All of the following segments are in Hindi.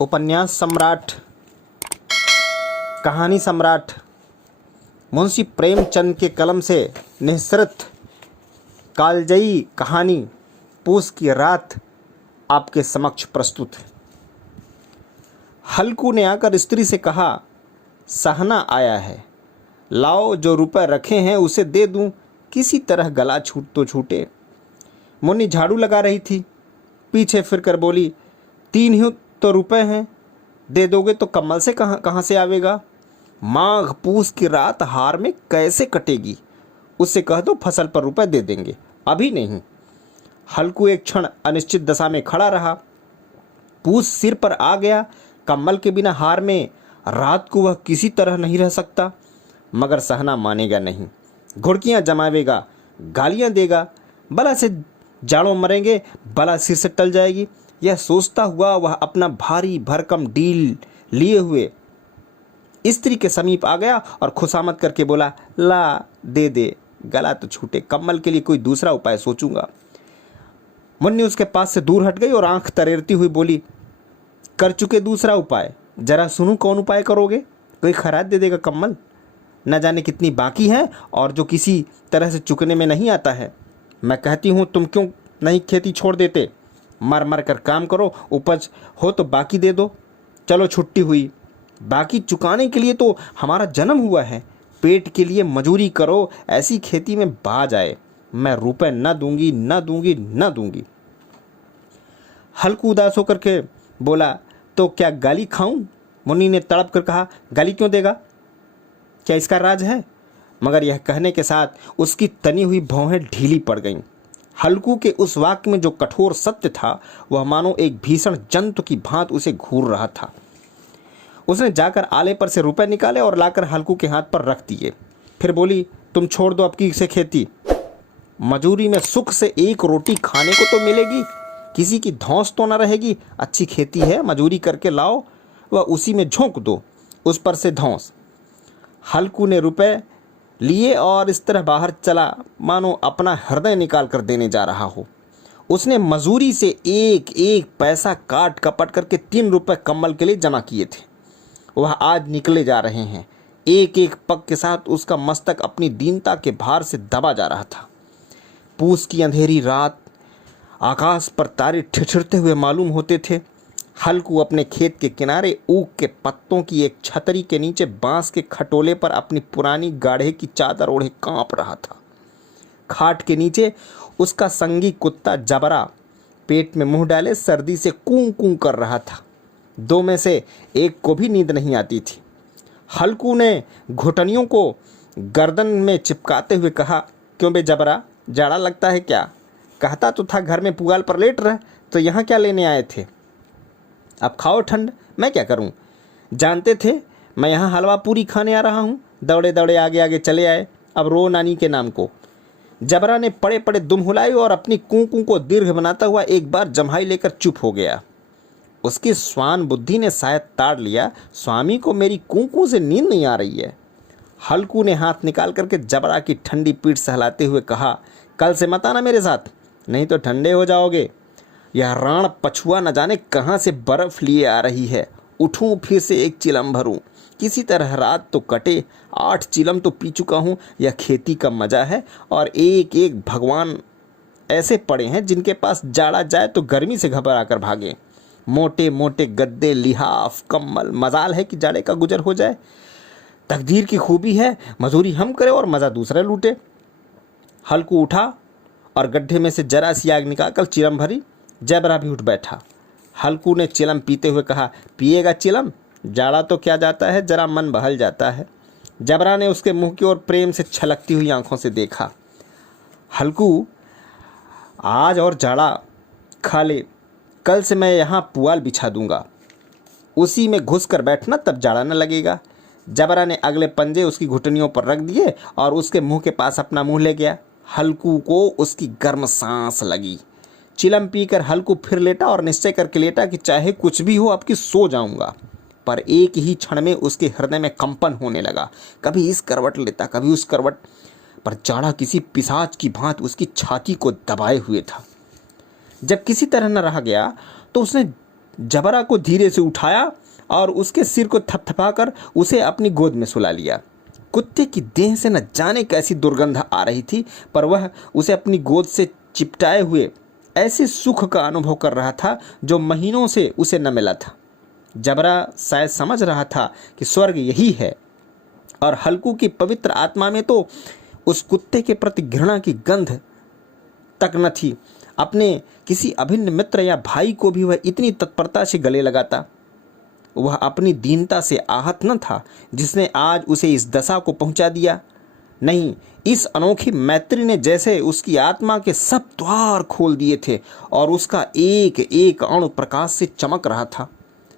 उपन्यास सम्राट, कहानी सम्राट मुंशी प्रेमचंद के कलम से निःसृत कालजयी कहानी पूस की रात आपके समक्ष प्रस्तुत है। हल्कू ने आकर स्त्री से कहा, सहना आया है, लाओ जो रुपए रखे हैं उसे दे दूं, किसी तरह गला छूट तो छूटे। मुन्नी झाड़ू लगा रही थी, पीछे फिरकर बोली, 3 ही तो रुपए हैं, दे दोगे तो कम्मल से कहाँ से आवेगा। माघ पूस की रात हार में कैसे कटेगी, उससे कह दो फसल पर रुपए दे देंगे, अभी नहीं। हल्कू एक क्षण अनिश्चित दशा में खड़ा रहा। पूस सिर पर आ गया, कम्बल के बिना हार में रात को वह किसी तरह नहीं रह सकता, मगर सहना मानेगा नहीं। घुड़कियां जमावेगा, गालियां देगा, बला से जाड़ों मरेंगे, बला सिर से टल जाएगी। यह सोचता हुआ वह अपना भारी भरकम डील लिए हुए स्त्री के समीप आ गया और खुशामद करके बोला, ला दे दे, गला तो छूटे, कम्बल के लिए कोई दूसरा उपाय सोचूंगा। मुन्नी उसके पास से दूर हट गई और आंख तरेरती हुई बोली, कर चुके दूसरा उपाय, जरा सुनूं कौन उपाय करोगे। कोई खराद दे देगा कम्बल, न जाने कितनी बाकी है और जो किसी तरह से चुकने में नहीं आता है। मैं कहती हूँ तुम क्यों नहीं खेती छोड़ देते, मर मर कर काम करो, उपज हो तो बाकी दे दो। चलो छुट्टी हुई, बाकी चुकाने के लिए तो हमारा जन्म हुआ है, पेट के लिए मजूरी करो, ऐसी खेती में बाज आए। मैं रुपए न दूंगी न दूंगी न दूंगी। हल्कू उदास होकर के बोला, तो क्या गाली खाऊं। मुन्नी ने तड़प कर कहा, गाली क्यों देगा, क्या इसका राज है। मगर यह कहने के साथ उसकी तनी हुई भौहें ढीली पड़ गईं। हल्कू के उस वाक्य में जो कठोर सत्य था वह मानो एक भीषण जंतु की भांति उसे घूर रहा था। उसने जाकर आले पर से रुपए निकाले और लाकर हल्कू के हाथ पर रख दिए। फिर बोली, तुम छोड़ दो अब की से खेती, मजूरी में सुख से एक रोटी खाने को तो मिलेगी, किसी की धौंस तो न रहेगी। अच्छी खेती है, मजूरी करके लाओ, वह उसी में झोंक दो, उस पर से धौंस। हल्कू ने रुपए लिए और इस तरह बाहर चला मानो अपना हृदय निकाल कर देने जा रहा हो। उसने मजूरी से एक एक पैसा काट कपट करके 3 रुपए कम्बल के लिए जमा किए थे। वह आज निकले जा रहे हैं। एक एक पग के साथ उसका मस्तक अपनी दीनता के भार से दबा जा रहा था। पूस की अंधेरी रात, आकाश पर तारे ठिठुरते हुए मालूम होते थे। हल्कू अपने खेत के किनारे ऊख के पत्तों की एक छतरी के नीचे बांस के खटोले पर अपनी पुरानी गाढ़े की चादर ओढ़े कांप रहा था। खाट के नीचे उसका संगी कुत्ता जबरा पेट में मुंह डाले सर्दी से कूं कूं कर रहा था। 2 में से एक को भी नींद नहीं आती थी। हल्कू ने घुटनियों को गर्दन में चिपकाते हुए कहा, क्यों बे जबरा, जाड़ा लगता है क्या। कहता तो था घर में पुआल पर लेट रहे, तो यहाँ क्या लेने आए थे। अब खाओ ठंड, मैं क्या करूं। जानते थे मैं यहाँ हलवा पूरी खाने आ रहा हूँ, दौड़े दौड़े आगे आगे चले आए, अब रो नानी के नाम को। जबरा ने पड़े पड़े दुम हुलाई और अपनी कूं को दीर्घ बनाता हुआ एक बार जम्हाई लेकर चुप हो गया। उसकी स्वान बुद्धि ने शायद ताड़ लिया, स्वामी को मेरी कूं से नींद नहीं आ रही है। हल्कू ने हाथ निकाल करके जबरा की ठंडी पीठ सहलाते हुए कहा, कल से मत आना मेरे साथ, नहीं तो ठंडे हो जाओगे। यह राण पछुआ न जाने कहाँ से बर्फ लिए आ रही है। उठूं फिर से एक चिलम भरूं, किसी तरह रात तो कटे। 8 चिलम तो पी चुका हूँ। यह खेती का मजा है और एक एक भगवान ऐसे पड़े हैं जिनके पास जाड़ा जाए तो गर्मी से घबरा कर भागे। मोटे मोटे गद्दे, लिहाफ, कम्बल, मजाल है कि जाड़े का गुजर हो जाए। तकदीर की खूबी है, मजूरी हम करें और मज़ा दूसरा लूटे। हल्कू उठा और गड्ढे में से जरा सी आग निकालकर चिलम भरी। जबरा भी उठ बैठा। हल्कू ने चिलम पीते हुए कहा, पिएगा चिलम, जाड़ा तो क्या जाता है, जरा मन बहल जाता है। जबरा ने उसके मुंह की ओर प्रेम से छलकती हुई आंखों से देखा। हल्कू, आज और जाड़ा खा ले, कल से मैं यहाँ पुआल बिछा दूंगा, उसी में घुस कर बैठना, तब जाड़ा न लगेगा। जबरा ने अगले पंजे उसकी घुटनियों पर रख दिए और उसके मुंह के पास अपना मुंह ले गया। हल्कू को उसकी गर्म सांस लगी। चिलम पीकर हल्कू फिर लेटा और निश्चय करके लेटा कि चाहे कुछ भी हो अब की सो जाऊंगा। पर एक ही क्षण में उसके हृदय में कंपन होने लगा। कभी इस करवट लेता, कभी उस करवट, पर जाड़ा किसी पिशाच की भांति उसकी छाती को दबाए हुए था। जब किसी तरह न रहा गया तो उसने जबरा को धीरे से उठाया और उसके सिर को थपथपाकर उसे अपनी गोद में सुला लिया। कुत्ते की देह से न जाने कैसी दुर्गंध आ रही थी, पर वह उसे अपनी गोद से चिपटाए हुए ऐसे सुख का अनुभव कर रहा था जो महीनों से उसे न मिला था। जबरा शायद समझ रहा था कि स्वर्ग यही है, और हल्कू की पवित्र आत्मा में तो उस कुत्ते के प्रति घृणा की गंध तक न थी। अपने किसी अभिन्न मित्र या भाई को भी वह इतनी तत्परता से गले लगाता। वह अपनी दीनता से आहत न था जिसने आज उसे इस दशा को पहुंचा दिया। नहीं, इस अनोखी मैत्री ने जैसे उसकी आत्मा के सब द्वार खोल दिए थे और उसका एक एक अणु प्रकाश से चमक रहा था।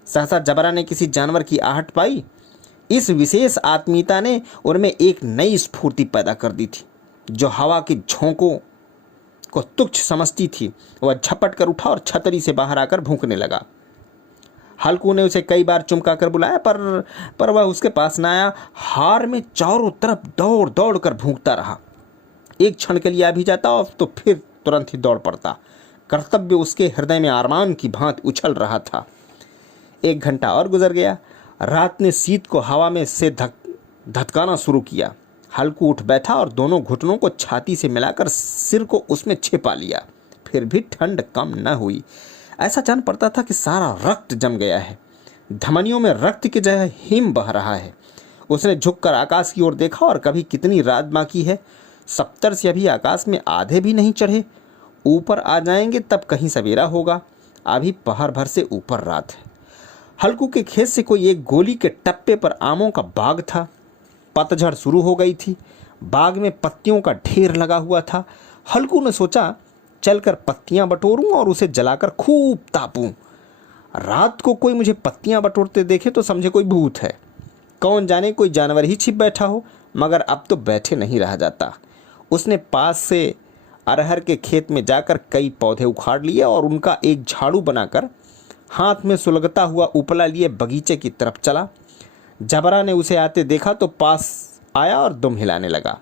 सहसा जबरा ने किसी जानवर की आहट पाई। इस विशेष आत्मीयता ने उनमें एक नई स्फूर्ति पैदा कर दी थी। जो हवा के झोंकों को तुच्छ समझती थी, वह झपट कर उठा और छतरी से बाहर आकर भूंकने लगा। हल्कू ने उसे कई बार चुमका कर बुलाया, पर वह उसके पास न आया। हार में चारों तरफ दौड़ दौड़ कर भूंकता रहा। एक क्षण के लिए आ भी जाता और तो फिर तुरंत ही दौड़ पड़ता। कर्तव्य उसके हृदय में आरमान की भांति उछल रहा था। 1 घंटा और गुजर गया। रात ने शीत को हवा में से धधकाना शुरू किया। हल्कू उठ बैठा और दोनों घुटनों को छाती से मिलाकर सिर को उसमें छिपा लिया। फिर भी ठंड कम न हुई। ऐसा जान पड़ता था कि सारा रक्त जम गया है। धमनियों में रक्त की जगह हिम बह रहा है। उसने झुककर आकाश की ओर देखा और कभी कितनी रात बाकी है। 70 से अभी आकाश में आधे भी नहीं चढ़े। ऊपर आ जाएंगे तब कहीं सवेरा होगा। अभी पहर भर से ऊपर रात है। हल्कू के खेत से कोई एक गोली के टप्पे पर आमों का बाग था। पतझड़ शुरू हो गई थी। बाग में पत्तियों का ढेर लगा हुआ था। हल्कू ने सोचा चलकर पत्तियां बटोरूं और उसे जलाकर खूब तापूं। रात को कोई मुझे पत्तियां बटोरते देखे तो समझे कोई भूत है। कौन जाने कोई जानवर ही छिप बैठा हो, मगर अब तो बैठे नहीं रहा जाता। उसने पास से अरहर के खेत में जाकर कई पौधे उखाड़ लिए और उनका एक झाड़ू बनाकर हाथ में सुलगता हुआ उपला लिए बगीचे की तरफ चला। जबरा ने उसे आते देखा तो पास आया और दुम हिलाने लगा।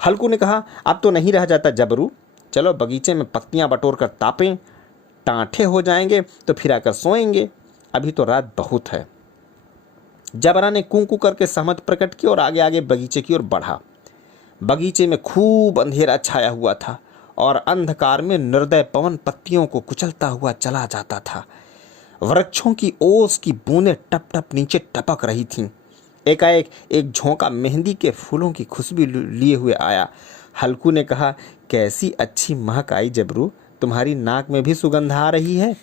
हल्कू ने कहा, अब तो नहीं रह जाता जबरू, चलो बगीचे में पत्तियां बटोर कर तापें। टाँठे हो जाएंगे तो फिर आकर सोएंगे। अभी तो रात बहुत है। जबरा ने कूं करके सहमत प्रकट की और आगे आगे बगीचे की ओर बढ़ा। बगीचे में खूब अंधेरा छाया हुआ था और अंधकार में निर्दय पवन पत्तियों को कुचलता हुआ चला जाता था। वृक्षों की ओस की बूंदें टप टप नीचे टपक रही थीं। एकाएक एक झोंका मेहंदी के फूलों की खुशबू लिए हुए आया। हल्कू ने कहा, कैसी अच्छी महक आई जबरू, तुम्हारी नाक में भी सुगंध आ रही है।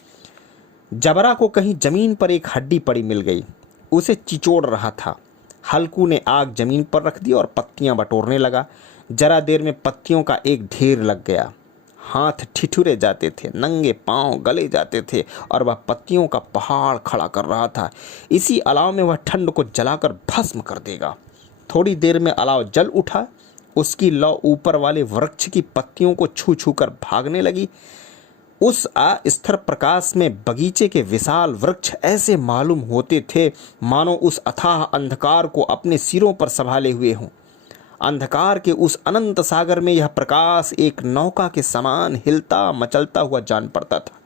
जबरा को कहीं जमीन पर एक हड्डी पड़ी मिल गई। उसे चिचोड़ रहा था। हल्कू ने आग जमीन पर रख दी और पत्तियां बटोरने लगा। जरा देर में पत्तियों का एक ढेर लग गया। हाथ ठिठुरे जाते थे, नंगे पांव गले जाते थे और वह पत्तियों का पहाड़ खड़ा कर रहा था। इसी अलाव में वह ठंड को जलाकर भस्म कर देगा। थोड़ी देर में अलाव जल उठा। उसकी लौ ऊपर वाले वृक्ष की पत्तियों को छू छू कर भागने लगी। उस अस्थिर प्रकाश में बगीचे के विशाल वृक्ष ऐसे मालूम होते थे मानो उस अथाह अंधकार को अपने सिरों पर संभाले हुए हों। अंधकार के उस अनंत सागर में यह प्रकाश एक नौका के समान हिलता मचलता हुआ जान पड़ता था।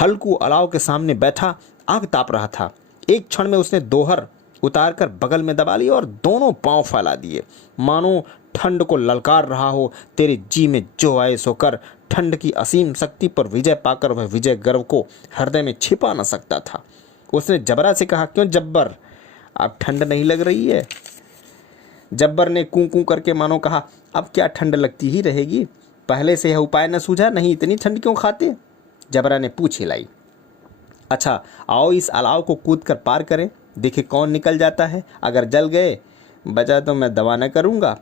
हल्कू अलाव के सामने बैठा आग ताप रहा था। एक क्षण में उसने दोहर उतारकर बगल में दबा लिया और दोनों पांव फैला दिए, मानो ठंड को ललकार रहा हो, तेरे जी में जो आए सो कर। ठंड की असीम शक्ति पर विजय पाकर वह विजय गर्व को हृदय में छिपा न सकता था। उसने जबरा से कहा, क्यों जब्बर, अब ठंड नहीं लग रही है? जब्बर ने कूं करके मानो कहा, अब क्या ठंड लगती ही रहेगी, पहले से यह उपाय न सूझा, नहीं इतनी ठंड क्यों खाते? जबरा ने पूछ हिलाई। अच्छा आओ इस अलाव को कूद कर पार करें, देखे कौन निकल जाता है। अगर जल गए बचा तो मैं दवा न करूँगा।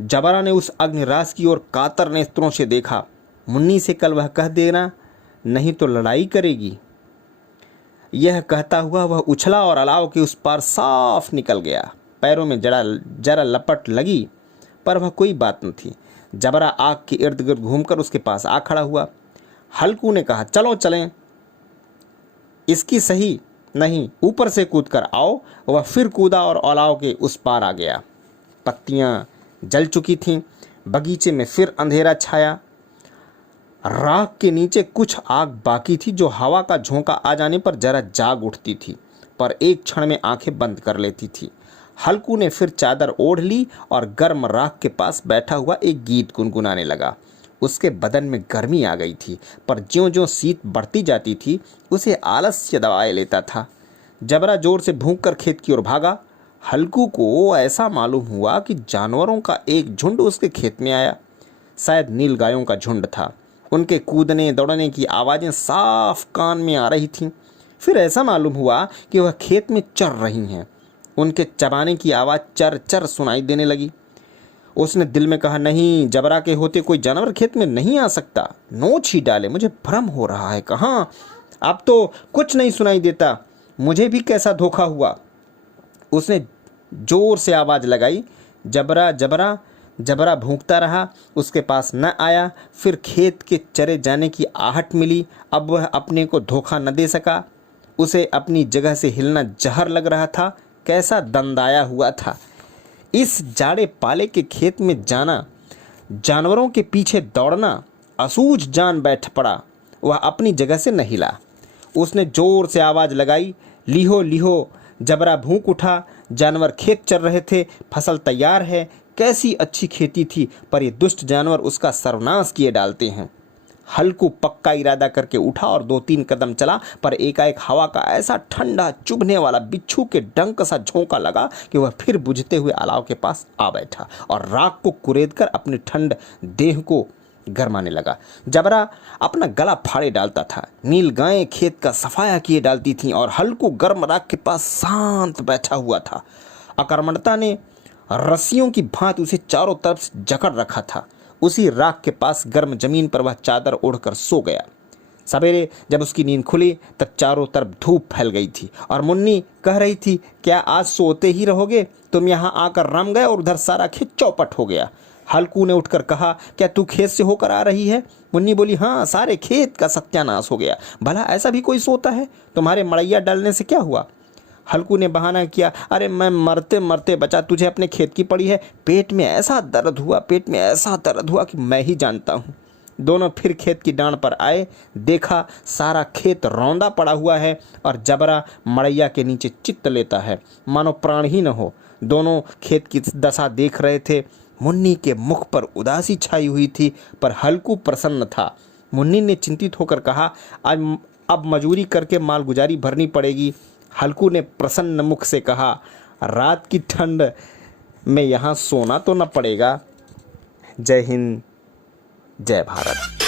जबरा ने उस अग्निराज की ओर कातर नेत्रों से देखा। मुन्नी से कल वह कह देना, नहीं तो लड़ाई करेगी। यह कहता हुआ वह उछला और अलाव के उस पार साफ निकल गया। पैरों में जरा लपट लगी, पर वह कोई बात न थी। जबरा आग के इर्द गिर्द घूमकर उसके पास आ खड़ा हुआ। हल्कू ने कहा, चलो चलें, इसकी सही नहीं, ऊपर से कूद कर आओ। वह फिर कूदा और अलाव के उस पार आ गया। पत्तियां जल चुकी थीं। बगीचे में फिर अंधेरा छाया। राख के नीचे कुछ आग बाकी थी जो हवा का झोंका आ जाने पर जरा जाग उठती थी, पर एक क्षण में आंखें बंद कर लेती थी। हल्कू ने फिर चादर ओढ़ ली और गर्म राख के पास बैठा हुआ एक गीत गुनगुनाने लगा। उसके बदन में गर्मी आ गई थी, पर ज्यों-ज्यों शीत बढ़ती जाती थी उसे आलस्य दबाए लेता था। जबरा जोर से भूंककर खेत की ओर भागा। हल्कू को ऐसा मालूम हुआ कि जानवरों का एक झुंड उसके खेत में आया। शायद नीलगायों का झुंड था। उनके कूदने दौड़ने की आवाज़ें साफ कान में आ रही थीं। फिर ऐसा मालूम हुआ कि वह खेत में चर रही हैं। उनके चबाने की आवाज़ चर चर सुनाई देने लगी। उसने दिल में कहा, नहीं, जबरा के होते कोई जानवर खेत में नहीं आ सकता। नोच ही डाले, मुझे भ्रम हो रहा है। कहाँ, अब तो कुछ नहीं सुनाई देता। मुझे भी कैसा धोखा हुआ। उसने जोर से आवाज़ लगाई, जबरा जबरा। जबरा भूंकता रहा, उसके पास न आया। फिर खेत के चरे जाने की आहट मिली। अब वह अपने को धोखा न दे सका। उसे अपनी जगह से हिलना जहर लग रहा था। कैसा दंदाया हुआ था। इस जाड़े पाले के खेत में जाना, जानवरों के पीछे दौड़ना, असूझ जान बैठ पड़ा। वह अपनी जगह से न हिला। उसने जोर से आवाज़ लगाई, लीहो लीहो। जबरा भूंक उठा। जानवर खेत चर रहे थे। फसल तैयार है। कैसी अच्छी खेती थी, पर ये दुष्ट जानवर उसका सर्वनाश किए डालते हैं। हल्कू पक्का इरादा करके उठा और 2-3 कदम चला, पर एकाएक हवा का ऐसा ठंडा चुभने वाला बिच्छू के डंक सा झोंका लगा कि वह फिर बुझते हुए अलाव के पास आ बैठा और राख को कुरेदकर अपने ठंड देह को गरमाने लगा। जबरा अपना गला फाड़े डालता था। नील गायें खेत का सफाया किए डालती थीं और हल्कू गर्म राख के पास शांत बैठा हुआ था। अकर्मणता ने रस्सियों की भांति उसे चारों तरफ से जकड़ रखा था। उसी राख के पास गर्म जमीन पर वह चादर ओढ़कर सो गया। सवेरे जब उसकी नींद खुली तब चारों तरफ धूप फैल गई थी और मुन्नी कह रही थी, क्या आज सोते ही रहोगे? तुम यहाँ आकर रम गए और उधर सारा खेत चौपट हो गया। हल्कू ने उठकर कहा, क्या तू खेत से होकर आ रही है? मुन्नी बोली, हाँ, सारे खेत का सत्यानाश हो गया। भला ऐसा भी कोई सोता है? तुम्हारे मड़ैया डालने से क्या हुआ? हल्कू ने बहाना किया, अरे मैं मरते मरते बचा, तुझे अपने खेत की पड़ी है। पेट में ऐसा दर्द हुआ कि मैं ही जानता हूँ। दोनों फिर खेत की डांड पर आए। देखा सारा खेत रौंदा पड़ा हुआ है और जबरा मड़ैया के नीचे चित्त लेता है, मानो प्राण ही न हो। दोनों खेत की दशा देख रहे थे। मुन्नी के मुख पर उदासी छाई हुई थी, पर हल्कू प्रसन्न था। मुन्नी ने चिंतित होकर कहा, अब मजूरी करके मालगुजारी भरनी पड़ेगी। हल्कू ने प्रसन्न मुख से कहा, रात की ठंड में यहाँ सोना तो न पड़ेगा। जय हिंद, जय भारत।